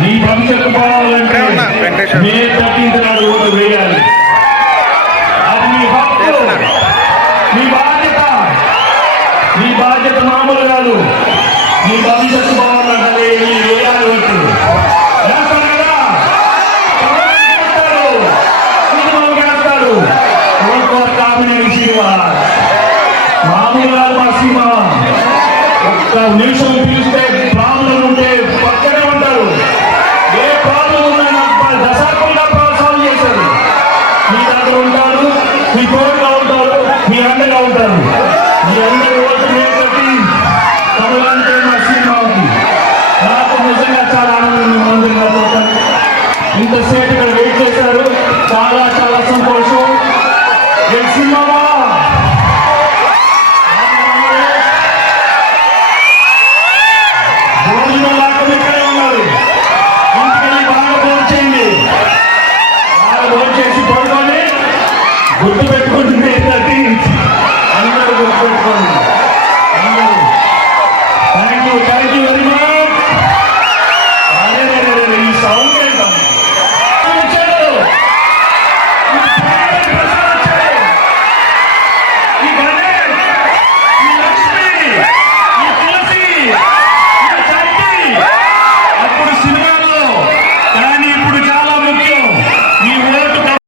నీ భవిష్యత్తు బాగాలంటే మే 13th నాడు ఓటు వేయాలి. అది మీ హక్కు, మీ బాధ్యత. మీ బాధ్యత మామూలు కాదు. మీ భవిష్యత్తు బాగాలంటే వేయాలి ఓటు. వేస్తారు కదా, వేస్తారు. కామినేని శ్రీనివాస్ మామూలు కాదు. మా సీమా ఒక్క నిమిషం పిలిస్తే ప్రాబ్లం ఉంటే పక్కనే ఉంటారు. ఏ ప్రాబ్లం ఉన్నా నాకు దశాబ్దంగా సాల్వ్ చేశారు. మీ దగ్గర ఉంటారు, మీ తోడుగా ఉంటారు, మీ అండగా ఉంటారు. మీ అందరూ ఓటు వేసి తమలంటే మా సినిమా ఉంది. నాకు నిజంగా చాలా ఆనందం. మీ అందరి ఇంతసేపు